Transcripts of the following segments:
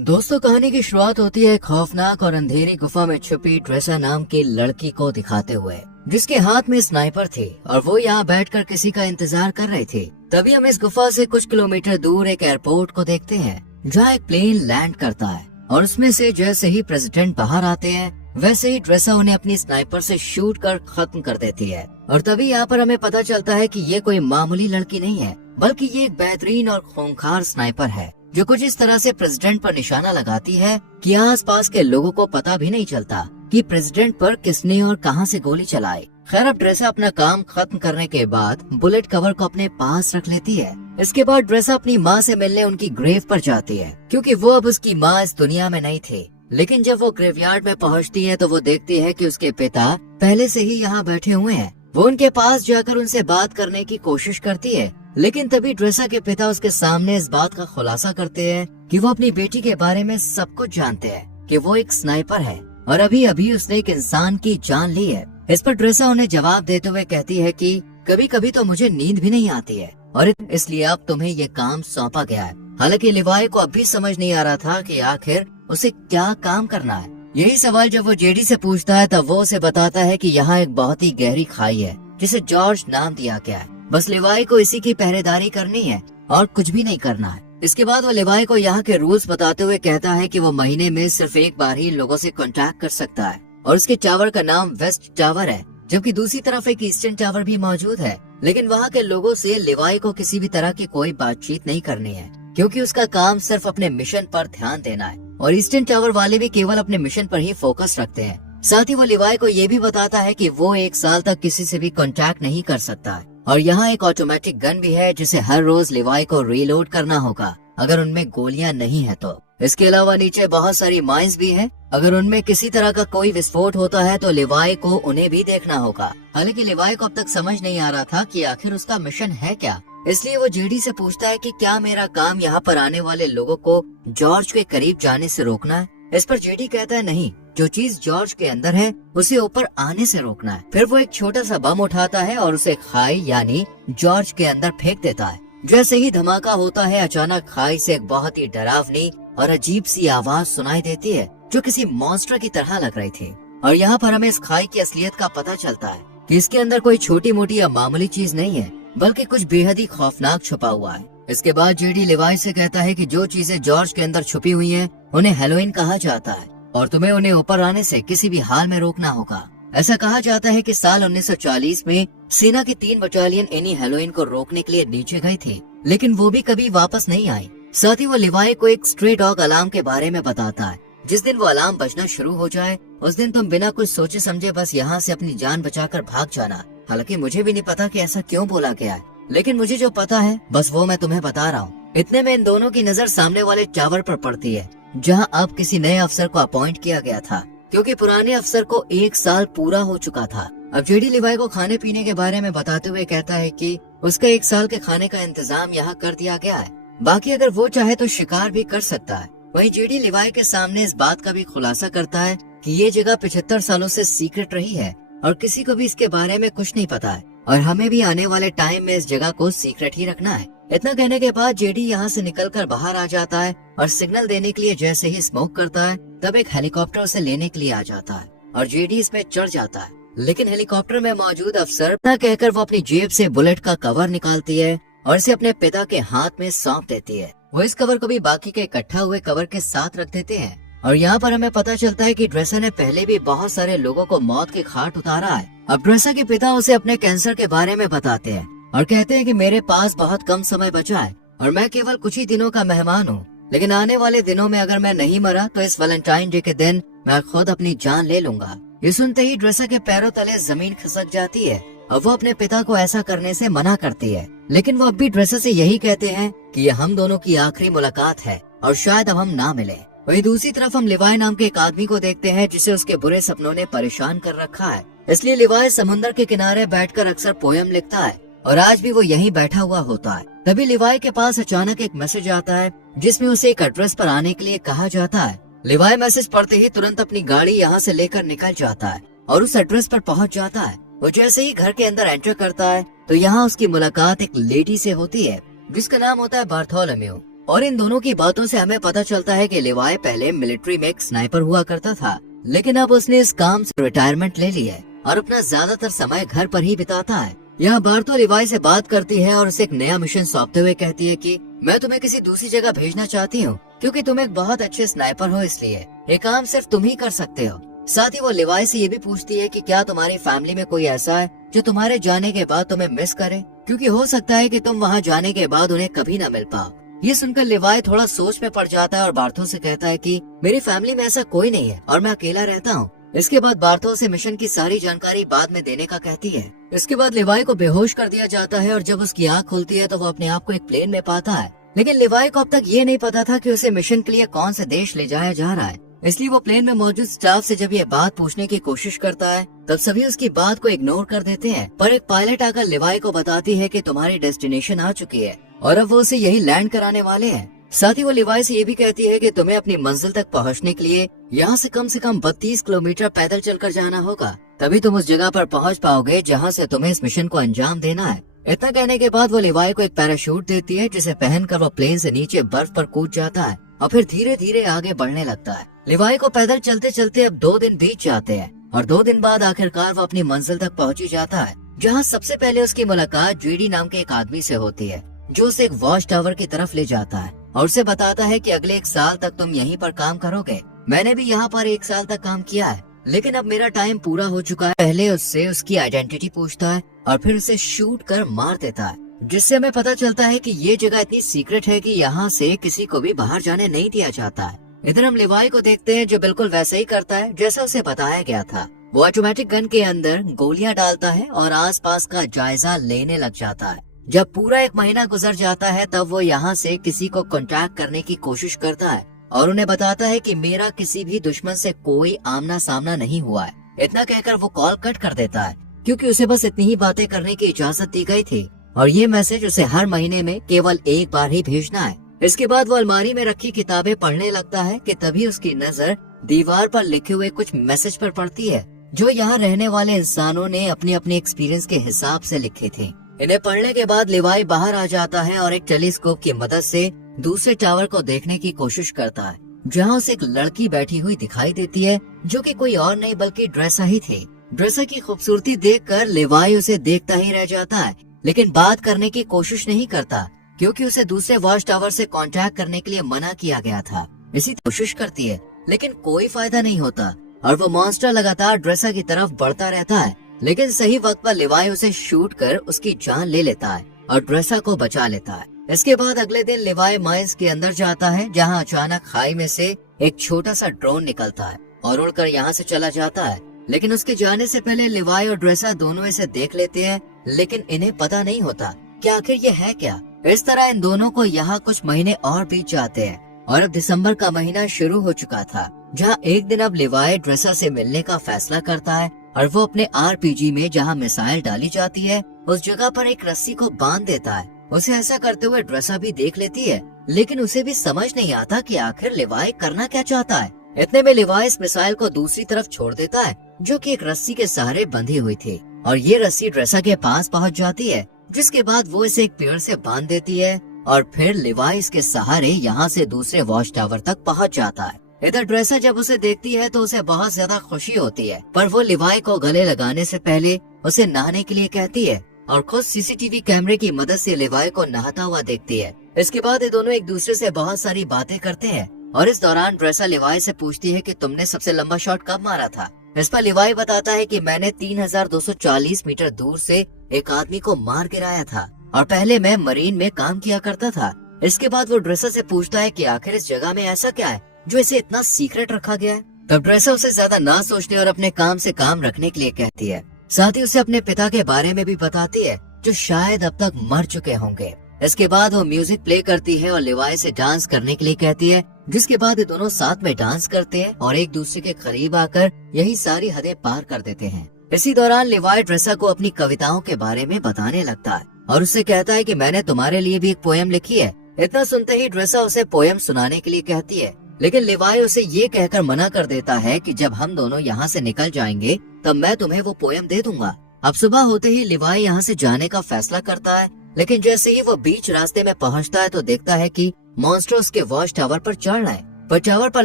दोस्तों, कहानी की शुरुआत होती है खौफनाक और अंधेरी गुफा में छुपी ट्रेसा नाम की लड़की को दिखाते हुए, जिसके हाथ में स्नाइपर थे और वो यहाँ बैठकर किसी का इंतजार कर रहे थे। तभी हम इस गुफा से कुछ किलोमीटर दूर एक एयरपोर्ट को देखते हैं, जहाँ एक प्लेन लैंड करता है और उसमें से जैसे ही प्रेसिडेंट बाहर आते हैं, वैसे ही ट्रेसा उन्हें अपनी स्नाइपर से शूट कर खत्म कर देती है। और तभी यहाँ पर हमें पता चलता है कि ये कोई मामूली लड़की नहीं है, बल्कि ये एक बेहतरीन और खूंखार स्नाइपर है, जो कुछ इस तरह से प्रेसिडेंट पर निशाना लगाती है कि आसपास के लोगों को पता भी नहीं चलता कि प्रेसिडेंट पर किसने और कहां से गोली चलाई। खैर, अब ट्रेसा अपना काम खत्म करने के बाद बुलेट कवर को अपने पास रख लेती है। इसके बाद ट्रेसा अपनी माँ से मिलने उनकी ग्रेव पर जाती है, क्योंकि वो अब उसकी माँ इस दुनिया में नहीं थे। लेकिन जब वो ग्रेवयार्ड में पहुँचती है तो वो देखती है कि उसके पिता पहले से ही यहाँ बैठे हुए हैं। वो उनके पास जाकर उनसे बात करने की कोशिश करती है, लेकिन तभी ट्रेसा के पिता उसके सामने इस बात का खुलासा करते हैं कि वो अपनी बेटी के बारे में सब कुछ जानते हैं, कि वो एक स्नाइपर है और अभी अभी उसने एक इंसान की जान ली है। इस पर ट्रेसा उन्हें जवाब देते हुए कहती है कि कभी कभी तो मुझे नींद भी नहीं आती है और इसलिए अब तुम्हें ये काम सौंपा गया है। हालांकि लिवाई को अब भी समझ नहीं आ रहा था कि आखिर उसे क्या काम करना है। यही सवाल जब वो जेडी से पूछता है तब वो उसे बताता है कि यहाँ एक बहुत ही गहरी खाई है, जिसे जॉर्ज नाम दिया गया है। बस लिवाई को इसी की पहरेदारी करनी है और कुछ भी नहीं करना है। इसके बाद वो लिवाई को यहाँ के रूल्स बताते हुए कहता है कि वो महीने में सिर्फ एक बार ही लोगों से कांटेक्ट कर सकता है और उसके टावर का नाम वेस्ट टावर है, जबकि दूसरी तरफ एक ईस्टर्न टावर भी मौजूद है। लेकिन वहाँ के लोगों से लिवाई को किसी भी तरह की कोई बातचीत नहीं करनी है, क्योंकि उसका काम सिर्फ अपने मिशन पर ध्यान देना है और ईस्टर्न टावर वाले भी केवल अपने मिशन पर ही फोकस रखते हैं। साथ ही वो लिवाई को ये भी बताता है कि वो 1 साल तक किसी से भी कांटेक्ट नहीं कर सकता है और यहाँ एक ऑटोमेटिक गन भी है, जिसे हर रोज लिवाई को रीलोड करना होगा अगर उनमें गोलियां नहीं है तो। इसके अलावा नीचे बहुत सारी माइंस भी हैं, अगर उनमें किसी तरह का कोई विस्फोट होता है तो लिवाई को उन्हें भी देखना होगा। हालांकि लिवाई को अब तक समझ नहीं आ रहा था कि आखिर उसका मिशन है क्या, इसलिए वो जेडी से पूछता है कि क्या मेरा काम यहाँ पर आने वाले लोगों को जॉर्ज के करीब जाने से रोकना है। इस पर जेडी कहता है नहीं, जो चीज जॉर्ज के अंदर है उसे ऊपर आने से रोकना है। फिर वो एक छोटा सा बम उठाता है और उसे खाई यानी जॉर्ज के अंदर फेंक देता है। जैसे ही धमाका होता है, अचानक खाई से एक बहुत ही डरावनी और अजीब सी आवाज सुनाई देती है, जो किसी मॉन्स्टर की तरह लग रही थी। और यहाँ पर हमें इस खाई की असलियत का पता चलता है कि इसके अंदर कोई छोटी मोटी या मामूली चीज नहीं है, बल्कि कुछ बेहद ही खौफनाक छुपा हुआ है। इसके बाद जेडी लिवाई से कहता है कि जो चीजें जॉर्ज के अंदर छुपी हुई हैं, उन्हें हेलोइन कहा जाता है और तुम्हें उन्हें ऊपर आने से किसी भी हाल में रोकना होगा। ऐसा कहा जाता है कि साल 1940 में सेना की 3 बटालियन इन्हीं हेलोइन को रोकने के लिए नीचे गई थी, लेकिन वो भी कभी वापस नहीं आई। साथ ही वो लिवाई को एक स्ट्रे डॉग अलार्म के बारे में बताता है। जिस दिन वो अलार्म बजना शुरू हो जाए, उस दिन तुम बिना कुछ सोचे समझे बस यहाँ से अपनी जान बचाकर भाग जाना। हालांकि मुझे भी नहीं पता कि ऐसा क्यों बोला गया है, लेकिन मुझे जो पता है बस वो मैं तुम्हें बता रहा हूँ। इतने में इन दोनों की नजर सामने वाले टावर पर पड़ती है, जहां अब किसी नए अफसर को अपॉइंट किया गया था, क्योंकि पुराने अफसर को 1 साल पूरा हो चुका था। अब जेडी लिवाई को खाने पीने के बारे में बताते हुए कहता है कि उसका 1 साल के खाने का इंतजाम यहाँ कर दिया गया है, बाकी अगर वो चाहे तो शिकार भी कर सकता है। वहीं जेडी लिवाई के सामने इस बात का भी खुलासा करता है कि ये जगह 75 सालों से सीक्रेट रही है और किसी को भी इसके बारे में कुछ नहीं पता है और हमें भी आने वाले टाइम में इस जगह को सीक्रेट ही रखना है। इतना कहने के बाद जेडी यहाँ से निकलकर बाहर आ जाता है और सिग्नल देने के लिए जैसे ही स्मोक करता है, तब एक हेलीकॉप्टर उसे लेने के लिए आ जाता है और जेडी इसमें चढ़ जाता है। लेकिन हेलीकॉप्टर में मौजूद अफसर न कहकर वो अपनी जेब से बुलेट का कवर निकालती है और इसे अपने पिता के हाथ में सौंप देती है। वो इस कवर को भी बाकी के इकट्ठा हुए कवर के साथ रख देते हैं और यहाँ पर हमें पता चलता है कि ट्रेसा ने पहले भी बहुत सारे लोगों को मौत के घाट उतारा है। अब ट्रेसा के पिता उसे अपने कैंसर के बारे में बताते हैं और कहते हैं कि मेरे पास बहुत कम समय बचा है और मैं केवल कुछ ही दिनों का मेहमान हूँ, लेकिन आने वाले दिनों में अगर मैं नहीं मरा तो इस वैलेंटाइन डे के दिन मैं खुद अपनी जान ले लूंगा। ये सुनते ही ट्रेसा के पैरों तले जमीन खिसक जाती है और वो अपने पिता को ऐसा करने से मना करती है, लेकिन वो अब भी ट्रेसा से यही कहते हैं कि ये हम दोनों की आखिरी मुलाकात है और शायद अब हम ना मिले। वहीं दूसरी तरफ हम लिवाई नाम के एक आदमी को देखते हैं जिसे उसके बुरे सपनों ने परेशान कर रखा है, इसलिए लिवाई समुद्र के किनारे बैठकर अक्सर पोयम लिखता है और आज भी वो यहीं बैठा हुआ होता है। तभी लिवाई के पास अचानक एक मैसेज आता है जिसमें उसे एक एड्रेस पर आने के लिए कहा जाता है। लिवाई मैसेज पढ़ते ही तुरंत अपनी गाड़ी यहाँ से लेकर निकल जाता है और उस एड्रेस पर पहुँच जाता है। वो जैसे ही घर के अंदर एंटर करता है तो यहाँ उसकी मुलाकात एक लेडी से होती है जिसका नाम होता है बार्थोलोम्यू और इन दोनों की बातों से हमें पता चलता है कि लिवाई पहले मिलिट्री में एक स्नाइपर हुआ करता था, लेकिन अब उसने इस काम से रिटायरमेंट ले ली है और अपना ज्यादातर समय घर पर ही बिताता है। यहाँ बार्तो लिवाई से बात करती है और उसे एक नया मिशन सौंपते हुए कहती है कि मैं तुम्हें किसी दूसरी जगह भेजना चाहती हूँ क्योंकि तुम एक बहुत अच्छे स्नाइपर हो, इसलिए ये काम सिर्फ तुम ही कर सकते हो। साथ ही वो लिवाई से ये भी पूछती है कि क्या तुम्हारी फैमिली में कोई ऐसा है जो तुम्हारे जाने के बाद तुम्हें मिस करे, क्योंकि हो सकता है कि तुम वहाँ जाने के बाद उन्हें कभी न मिल पाओ। ये सुनकर लिवाई थोड़ा सोच में पड़ जाता है और बार्थो से कहता है कि मेरी फैमिली में ऐसा कोई नहीं है और मैं अकेला रहता हूँ। इसके बाद बार्थो से मिशन की सारी जानकारी बाद में देने का कहती है। इसके बाद लिवाई को बेहोश कर दिया जाता है और जब उसकी आँख खुलती है तो वो अपने आप को एक प्लेन में पाता है, लेकिन लिवाई को अब तक ये नहीं पता था कि उसे मिशन के लिए कौन से देश ले जाया जा रहा है। इसलिए वो प्लेन में मौजूद स्टाफ से जब ये बात पूछने की कोशिश करता है तब सभी उसकी बात को इग्नोर कर देते हैं, पर एक पायलट आकर लिवाई को बताती है कि तुम्हारी डेस्टिनेशन आ चुकी है और अब वो उसे यही लैंड कराने वाले हैं। साथ ही वो लिवाई से ये भी कहती है कि तुम्हें अपनी मंजिल तक पहुंचने के लिए यहाँ से कम 32 किलोमीटर पैदल चलकर जाना होगा, तभी तुम उस जगह पर पहुंच पाओगे जहाँ से तुम्हें इस मिशन को अंजाम देना है। इतना कहने के बाद वो लिवाई को एक पैराशूट देती है जिसे पहनकर वो प्लेन से नीचे बर्फ पर कूद जाता है और फिर धीरे धीरे आगे बढ़ने लगता है। लिवाई को पैदल चलते चलते अब 2 दिन बीत जाते हैं और 2 दिन बाद आखिरकार वो अपनी मंजिल तक पहुंच ही जाता है, जहाँ सबसे पहले उसकी मुलाकात जेडी नाम के एक आदमी से होती है जो उसे एक वॉच टावर की तरफ ले जाता है और उसे बताता है कि अगले 1 साल तक तुम यहीं पर काम करोगे। मैंने भी यहाँ पर 1 साल तक काम किया है, लेकिन अब मेरा टाइम पूरा हो चुका है। पहले उससे उसकी आइडेंटिटी पूछता है और फिर उसे शूट कर मार देता है, जिससे हमें पता चलता है कि ये जगह इतनी सीक्रेट है कि यहाँ से किसी को भी बाहर जाने नहीं दिया जाता है। इधर हम लिवाई को देखते हैं जो बिल्कुल वैसे ही करता है जैसा उसे बताया गया था। वो ऑटोमेटिक गन के अंदर गोलियां डालता है और आसपास का जायजा लेने लग जाता है। जब पूरा 1 महीना गुजर जाता है तब वो यहाँ से किसी को कांटेक्ट करने की कोशिश करता है और उन्हें बताता है कि मेरा किसी भी दुश्मन से कोई आमना सामना नहीं हुआ है। इतना कहकर वो कॉल कट कर देता है क्योंकि उसे बस इतनी ही बातें करने की इजाजत दी गई थी और ये मैसेज उसे हर महीने में केवल 1 बार ही भेजना है। इसके बाद वो अलमारी में रखी किताबें पढ़ने लगता है कि तभी उसकी नजर दीवार पर लिखे हुए कुछ मैसेज पर पड़ती है जो यहाँ रहने वाले इंसानों ने अपने अपने एक्सपीरियंस के हिसाब से लिखे थे। इन्हें पढ़ने के बाद लिवाई बाहर आ जाता है और एक टेलीस्कोप की मदद से दूसरे टावर को देखने की कोशिश करता है, जहाँ उसे एक लड़की बैठी हुई दिखाई देती है जो कि कोई और नहीं बल्कि ड्रेसा ही थी। ड्रेसा की खूबसूरती देखकर लिवाई उसे देखता ही रह जाता है, लेकिन बात करने की कोशिश नहीं करता क्योंकि उसे दूसरे वॉच टावर से कांटेक्ट करने के लिए मना किया गया था। इसी कोशिश करती है लेकिन कोई फायदा नहीं होता और वो मॉन्स्टर लगातार ड्रेसा की तरफ बढ़ता रहता है, लेकिन सही वक्त पर लिवाई उसे शूट कर उसकी जान ले लेता है और ड्रेसा को बचा लेता है। इसके बाद अगले दिन लिवाई माइंस के अंदर जाता है जहाँ अचानक खाई में से एक छोटा सा ड्रोन निकलता है और उड़कर यहाँ से चला जाता है, लेकिन उसके जाने से पहले लिवाई और ड्रेसा दोनों इसे देख लेते हैं, लेकिन इन्हें पता नहीं होता कि आखिर ये है क्या। इस तरह इन दोनों को यहाँ कुछ महीने और बीत जाते हैं और अब दिसंबर का महीना शुरू हो चुका था, जहाँ एक दिन अब लिवाई ड्रेसा से मिलने का फैसला करता है और वो अपने RPG में जहाँ मिसाइल डाली जाती है उस जगह पर एक रस्सी को बांध देता है। उसे ऐसा करते हुए ड्रेसा भी देख लेती है, लेकिन उसे भी समझ नहीं आता कि आखिर लिवाई करना क्या चाहता है। इतने में लिवाई इस मिसाइल को दूसरी तरफ छोड़ देता है जो कि एक रस्सी के सहारे बंधी हुई थी और ये रस्सी ड्रेसा के पास पहुंच जाती है, जिसके बाद वो इसे एक पेड़ से बांध देती है और फिर लिवाई इसके सहारे यहाँ से दूसरे वॉच टावर तक पहुँच जाता है। इधर ड्रेसा जब उसे देखती है तो उसे बहुत ज्यादा खुशी होती है, पर वो लिवाई को गले लगाने से पहले उसे नहाने के लिए कहती है और खुद CCTV कैमरे की मदद से लिवाई को नहाता हुआ देखती है। इसके बाद ये दोनों एक दूसरे से बहुत सारी बातें करते हैं और इस दौरान ड्रेसा लिवाई से पूछती है कि तुमने सबसे लंबा शॉट कब मारा था। इस पर लिवाई बताता है कि मैंने 3240 मीटर दूर से एक आदमी को मार गिराया था और पहले मैं मरीन में काम किया करता था। इसके बाद वो ड्रेसा से पूछता है कि आखिर इस जगह में ऐसा क्या है जो इसे इतना सीक्रेट रखा गया है। तब ड्रेसा उसे ज्यादा ना सोचने और अपने काम से काम रखने के लिए कहती है। साथ ही उसे अपने पिता के बारे में भी बताती है जो शायद अब तक मर चुके होंगे। इसके बाद वो म्यूजिक प्ले करती है और लिवाई से डांस करने के लिए कहती है, जिसके बाद ये दोनों साथ में डांस करते हैं और एक दूसरे के करीब आकर यही सारी हदें पार कर देते हैं। इसी दौरान लिवाई ड्रेसा को अपनी कविताओं के बारे में बताने लगता है और उससे कहता है कि मैंने तुम्हारे लिए भी एक पोयम लिखी है। इतना सुनते ही ड्रेसा उसे पोयम सुनाने के लिए कहती है, लेकिन लिवाई उसे ये कहकर मना कर देता है कि जब हम दोनों यहाँ से निकल जाएंगे तब मैं तुम्हें वो पोयम दे दूंगा। अब सुबह होते ही लिवाई यहाँ से जाने का फैसला करता है, लेकिन जैसे ही वो बीच रास्ते में पहुँचता है तो देखता है कि मॉन्स्टर उसके वॉच टावर पर चढ़ रहा है, पर टावर पर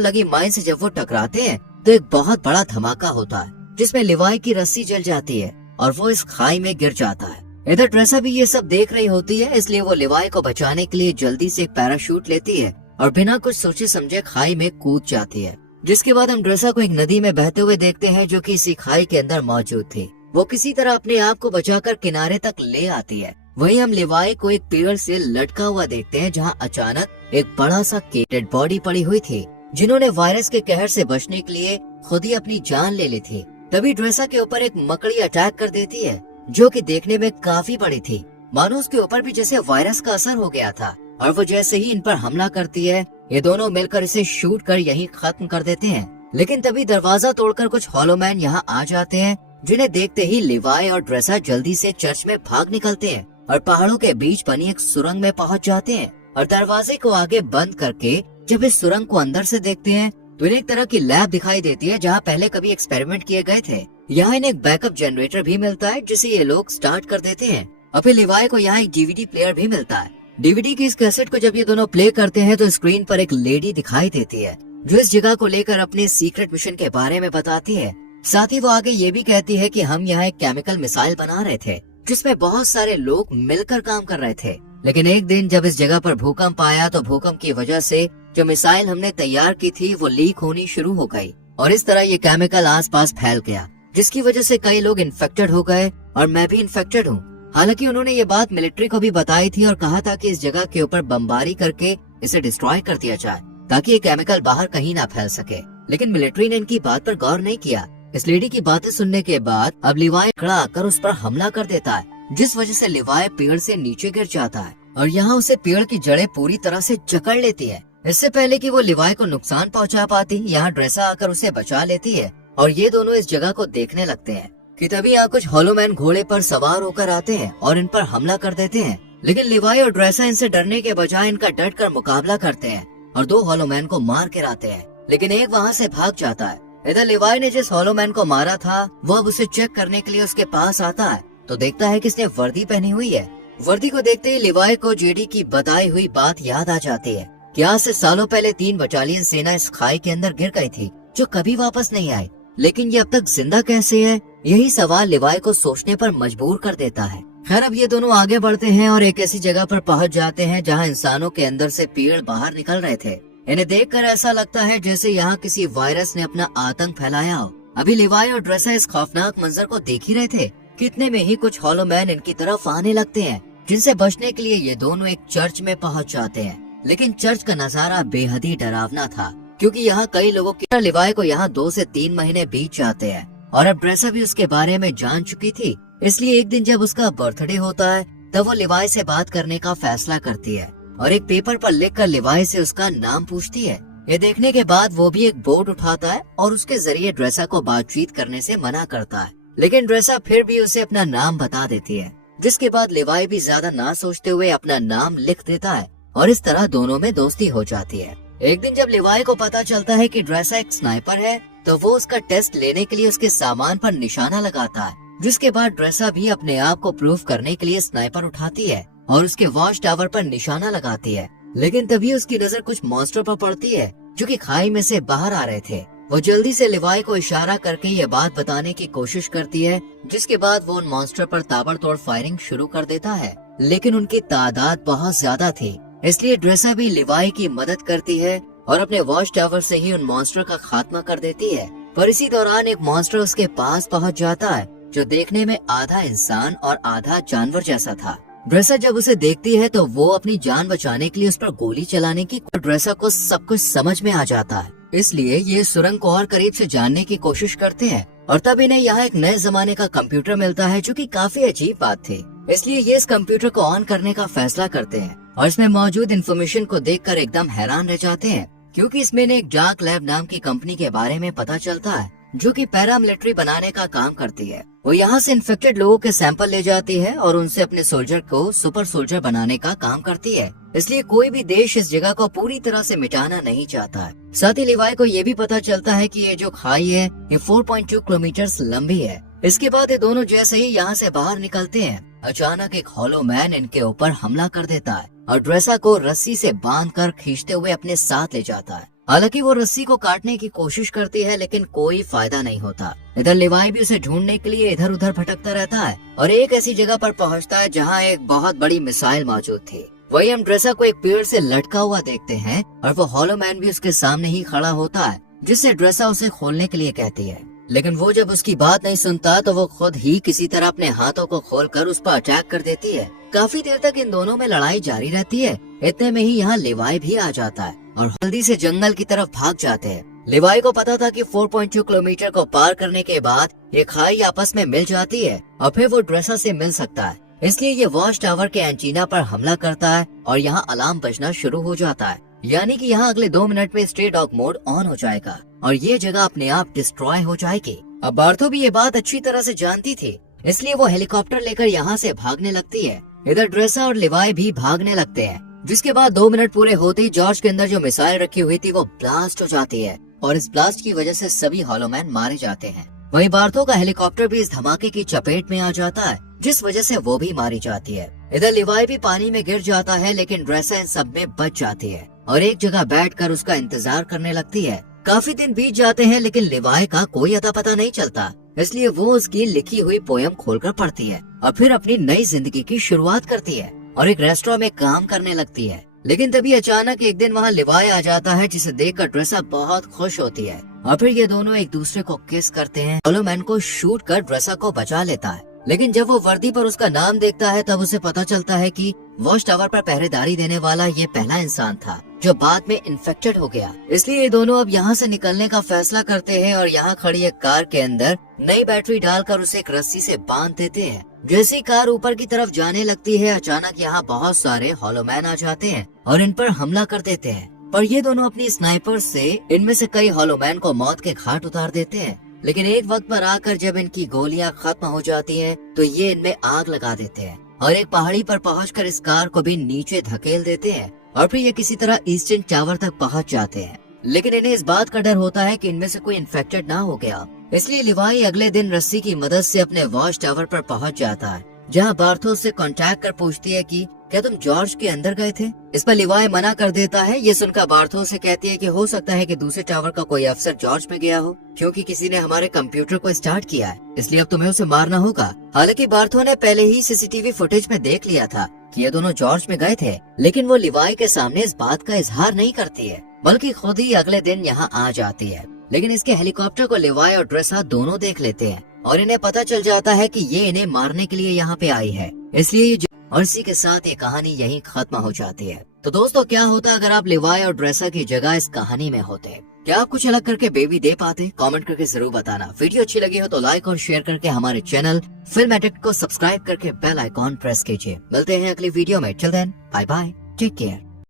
लगी माइन से जब वो टकराते हैं तो एक बहुत बड़ा धमाका होता है जिसमें लिवाई की रस्सी जल जाती है और वो इस खाई में गिर जाता है। इधर ड्रेसा भी ये सब देख रही होती है, इसलिए वो लिवाई को बचाने के लिए जल्दी से एक पैराशूट लेती है और बिना कुछ सोचे समझे खाई में कूद जाती है। जिसके बाद हम ड्रेसा को एक नदी में बहते हुए देखते हैं जो कि इसी खाई के अंदर मौजूद थी। वो किसी तरह अपने आप को बचाकर किनारे तक ले आती है। वहीं हम लिवाई को एक पेड़ से लटका हुआ देखते हैं जहां अचानक एक बड़ा सा डेड बॉडी पड़ी हुई थी जिन्होंने वायरस के कहर से बचने के लिए खुद ही अपनी जान ले ली थी। तभी ड्रेसा के ऊपर एक मकड़ी अटैक कर देती है जो कि देखने में काफी बड़ी थी, मानो उसके ऊपर भी जैसे वायरस का असर हो गया था। और वो जैसे ही इन पर हमला करती है ये दोनों मिलकर इसे शूट कर यहीं खत्म कर देते हैं। लेकिन तभी दरवाजा तोड़कर कुछ हॉलोमैन यहाँ आ जाते हैं जिन्हें देखते ही लिवाई और ड्रेसा जल्दी से चर्च में भाग निकलते हैं और पहाड़ों के बीच बनी एक सुरंग में पहुंच जाते हैं। और दरवाजे को आगे बंद करके जब इस सुरंग को अंदर से देखते हैं तो इन्हें एक तरह की लैब दिखाई देती है जहाँ पहले कभी एक्सपेरिमेंट किए गए थे। यहाँ इन्हें एक बैकअप जनरेटर भी मिलता है जिसे ये लोग स्टार्ट कर देते हैं। और फिर लिवाई को यहाँ एक डीवीडी प्लेयर भी मिलता है। डीवीडी की इस कैसेट को जब ये दोनों प्ले करते हैं तो स्क्रीन पर एक लेडी दिखाई देती है जो इस जगह को लेकर अपने सीक्रेट मिशन के बारे में बताती है। साथ ही वो आगे ये भी कहती है कि हम यहाँ एक केमिकल मिसाइल बना रहे थे जिसमें बहुत सारे लोग मिलकर काम कर रहे थे। लेकिन एक दिन जब इस जगह पर भूकंप आया तो भूकंप की वजह से जो मिसाइल हमने तैयार की थी वो लीक होनी शुरू हो गई और इस तरह ये केमिकल आसपास फैल गया जिसकी वजह से कई लोग इन्फेक्टेड हो गए और मैं भी इन्फेक्टेड हूँ। हालांकि उन्होंने ये बात मिलिट्री को भी बताई थी और कहा था कि इस जगह के ऊपर बमबारी करके इसे डिस्ट्रॉय कर दिया जाए ताकि ये केमिकल बाहर कहीं ना फैल सके। लेकिन मिलिट्री ने इनकी बात पर गौर नहीं किया। इस लेडी की बातें सुनने के बाद अब लिवाई खड़ा आकर उस पर हमला कर देता है जिस वजह से लिवाई पेड़ से नीचे गिर जाता है और यहाँ उसे पेड़ की जड़ें पूरी तरह से जकड़ लेती है। इससे पहले कि वो लिवाई को नुकसान पहुंचा पाती यहाँ ड्रेसा आकर उसे बचा लेती है और ये दोनों इस जगह को देखने लगते हैं कि तभी यहाँ कुछ हॉलोमैन घोड़े पर सवार होकर आते हैं और इन पर हमला कर देते हैं। लेकिन लिवाई और ड्रेसा इनसे डरने के बजाय इनका डट कर मुकाबला करते हैं और दो हॉलोमैन को मार के आते हैं। लेकिन एक वहाँ से भाग जाता है। इधर लिवाई ने जिस हॉलोमैन को मारा था वो अब उसे चेक करने के लिए उसके पास आता है तो देखता है कि इसने वर्दी पहनी हुई है। वर्दी को देखते ही लिवाई को जेडी की बताई हुई बात याद आ जाती है कि आज से सालों पहले 3 बटालियन सेना इस खाई के अंदर गिर गई थी जो कभी वापस नहीं आई। लेकिन ये अब तक जिंदा कैसे है, यही सवाल लिवाई को सोचने पर मजबूर कर देता है। खैर अब ये दोनों आगे बढ़ते हैं और एक ऐसी जगह पर पहुंच जाते हैं जहां इंसानों के अंदर से पेड़ बाहर निकल रहे थे। इन्हें देखकर ऐसा लगता है जैसे यहाँ किसी वायरस ने अपना आतंक फैलाया हो। अभी लिवाई और ड्रेसा इस खौफनाक मंजर को देख ही रहे थे, कितने में ही कुछ हॉलोमैन इनकी तरफ आने लगते हैं जिनसे बचने के लिए ये दोनों एक चर्च में पहुंच जाते हैं। लेकिन चर्च का नजारा बेहद ही डरावना था क्योंकि यहाँ कई लोगों की लिवाई को यहाँ 2 से 3 महीने बीत जाते हैं और अब ड्रेसा भी उसके बारे में जान चुकी थी। इसलिए एक दिन जब उसका बर्थडे होता है तब वो लिवाई से बात करने का फैसला करती है और एक पेपर पर लिखकर लिवाई से उसका नाम पूछती है। ये देखने के बाद वो भी एक बोर्ड उठाता है और उसके जरिए ड्रेसा को बातचीत करने से मना करता है। लेकिन ड्रेसा फिर भी उसे अपना नाम बता देती है जिसके बाद लिवाई भी ज्यादा ना सोचते हुए अपना नाम लिख देता है और इस तरह दोनों में दोस्ती हो जाती है। एक दिन जब लिवाई को पता चलता है कि ड्रेसा एक स्नाइपर है तो वो उसका टेस्ट लेने के लिए उसके सामान पर निशाना लगाता है, जिसके बाद ड्रेसा भी अपने आप को प्रूव करने के लिए स्नाइपर उठाती है और उसके वॉच टावर पर निशाना लगाती है। लेकिन तभी उसकी नजर कुछ मॉन्स्टर पर पड़ती है जो कि खाई में से बाहर आ रहे थे। वो जल्दी से लिवाई को इशारा करके ये बात बताने की कोशिश करती है जिसके बाद वो उन मॉन्स्टर पर ताबड़तोड़ फायरिंग शुरू कर देता है। लेकिन उनकी तादाद बहुत ज्यादा थी, इसलिए ड्रेसा भी लिवाई की मदद करती है और अपने वॉच टावर से ही उन मॉन्स्टर का खात्मा कर देती है। पर इसी दौरान एक मॉन्स्टर उसके पास पहुंच जाता है जो देखने में आधा इंसान और आधा जानवर जैसा था। ड्रेसा जब उसे देखती है तो वो अपनी जान बचाने के लिए उस पर गोली चलाने की ड्रेसा को सब कुछ समझ में आ जाता है, इसलिए ये सुरंग को और करीब से जानने की कोशिश करते हैं। और तब इन्हें यहाँ एक नए जमाने का कंप्यूटर मिलता है जो कि काफी अजीब बात थी, इसलिए ये इस कंप्यूटर को ऑन करने का फैसला करते हैं और इसमें मौजूद इन्फॉर्मेशन को देखकर एकदम हैरान रह जाते हैं क्योंकि इसमें एक डार्क लैब नाम की कंपनी के बारे में पता चलता है जो कि पैरामिलिट्री बनाने का काम करती है। वो यहाँ से इन्फेक्टेड लोगों के सैंपल ले जाती है और उनसे अपने सोल्जर को सुपर सोल्जर बनाने का काम करती है, इसलिए कोई भी देश इस जगह को पूरी तरह से मिटाना नहीं चाहता है। साथ ही लिवाई को ये भी पता चलता है कि ये जो खाई है ये 4.2 किलोमीटर लंबी है। इसके बाद ये दोनों जैसे ही यहाँ से बाहर निकलते हैं अचानक एक हॉलो मैन इनके ऊपर हमला कर देता है और ड्रेसा को रस्सी से बांधकर खींचते हुए अपने साथ ले जाता है। हालांकि वो रस्सी को काटने की कोशिश करती है लेकिन कोई फायदा नहीं होता। इधर लिवाई भी उसे ढूंढने के लिए इधर उधर भटकता रहता है और एक ऐसी जगह पर पहुंचता है जहां एक बहुत बड़ी मिसाइल मौजूद थी। वही हम ड्रेसा को एक पेड़ से लटका हुआ देखते हैं और वो हॉलो मैन भी उसके सामने ही खड़ा होता है, जिससे ड्रेसा उसे खोलने के लिए कहती है। लेकिन वो जब उसकी बात नहीं सुनता तो वो खुद ही किसी तरह अपने हाथों को खोलकर उस पर अटैक कर देती है। काफी देर तक इन दोनों में लड़ाई जारी रहती है। इतने में ही यहाँ लिवाई भी आ जाता है और जल्दी से जंगल की तरफ भाग जाते हैं। लिवाई को पता था कि 4.2 किलोमीटर को पार करने के बाद ये खाई आपस में मिल जाती है और फिर वो ड्रेसा से मिल सकता है, इसलिए ये वॉच टावर के एंटीना पर हमला करता है और यहाँ अलार्म बजना शुरू हो जाता है। यानी कि यहाँ अगले 2 मिनट में स्ट्रे डॉग मोड ऑन हो जाएगा और ये जगह अपने आप डिस्ट्रॉय हो जाएगी। अब बार्थो भी ये बात अच्छी तरह से जानती थी, इसलिए वो हेलीकॉप्टर लेकर यहाँ से भागने लगती है। इधर ड्रेसा और लिवाई भी भागने लगते हैं, जिसके बाद 2 मिनट पूरे होते ही जॉर्ज के अंदर जो मिसाइल रखी हुई थी वो ब्लास्ट हो जाती है और इस ब्लास्ट की वजह से सभी हॉलो मैन मारे जाते हैं। वहीं बार्थो का हेलीकॉप्टर भी इस धमाके की चपेट में आ जाता है, जिस वजह से वो भी मारी जाती है। इधर लिवाई भी पानी में गिर जाता है लेकिन ड्रेसा इन सब में बच जाती है और एक जगह बैठकर उसका इंतजार करने लगती है। काफी दिन बीत जाते हैं लेकिन लिवाई का कोई अता पता नहीं चलता, इसलिए वो उसकी लिखी हुई पोयम खोलकर पढ़ती है और फिर अपनी नई जिंदगी की शुरुआत करती है और एक रेस्टोरेंट में काम करने लगती है। लेकिन तभी अचानक एक दिन वहाँ लिवाई आ जाता है, जिसे देखकर ड्रेसा बहुत खुश होती है और फिर ये दोनों एक दूसरे को किस करते हैं। हॉलो मैन को शूट कर ड्रेसा को बचा लेता है, लेकिन जब वो वर्दी पर उसका नाम देखता है तब उसे पता चलता है कि वॉच टावर पर पहरेदारी देने वाला ये पहला इंसान था जो बाद में इन्फेक्टेड हो गया। इसलिए ये दोनों अब यहाँ से निकलने का फैसला करते हैं और यहाँ खड़ी एक कार के अंदर नई बैटरी डालकर उसे एक रस्सी से बांध देते हैं। जैसी कार ऊपर की तरफ जाने लगती है, अचानक यहाँ बहुत सारे हॉलो मैन आ जाते हैं और इन पर हमला कर देते हैं, पर ये दोनों अपनी स्नाइपर से इनमें से कई हॉलो मैन को मौत के घाट उतार देते हैं। लेकिन एक वक्त पर आकर जब इनकी गोलियां खत्म हो जाती हैं, तो ये इनमें आग लगा देते हैं और एक पहाड़ी पर पहुंचकर इस कार को भी नीचे धकेल देते हैं और फिर ये किसी तरह ईस्टर्न टावर तक पहुंच जाते हैं। लेकिन इन्हें इस बात का डर होता है कि इनमें से कोई इन्फेक्टेड ना हो गया, इसलिए लिवाई अगले दिन रस्सी की मदद से अपने वॉच टावर पर पहुंच जाता है, जहां बार्थो से कांटेक्ट कर पूछती है कि क्या तुम जॉर्ज के अंदर गए थे। इस पर लिवाई मना कर देता है। ये सुनकर बार्थो से कहती है कि हो सकता है कि दूसरे टावर का कोई अफसर जॉर्ज में गया हो, क्योंकि किसी ने हमारे कंप्यूटर को स्टार्ट किया है, इसलिए अब तुम्हें उसे मारना होगा। हालांकि बार्थो ने पहले ही सीसीटीवी फुटेज में देख लिया था कि ये दोनों जॉर्ज में गए थे, लेकिन वो लिवाई के सामने इस बात का इजहार नहीं करती है, बल्कि खुद ही अगले दिन यहाँ आ जाती है। लेकिन इसके हेलीकॉप्टर को लिवाई और ड्रेसा दोनों देख लेते हैं और इन्हें पता चल जाता है कि ये इन्हें मारने के लिए यहाँ पे आई है, इसलिए और इसी के साथ ये कहानी यहीं खत्म हो जाती है। तो दोस्तों, क्या होता अगर आप लिवाई और ड्रेसा की जगह इस कहानी में होते? क्या आप कुछ अलग करके बेबी दे पाते? कमेंट करके जरूर बताना। वीडियो अच्छी लगी हो तो लाइक और शेयर करके हमारे चैनल फिल्म एडिक्ट को सब्सक्राइब करके बेल आइकॉन प्रेस कीजिए। मिलते हैं अगली वीडियो में। Till then, bye bye, take care.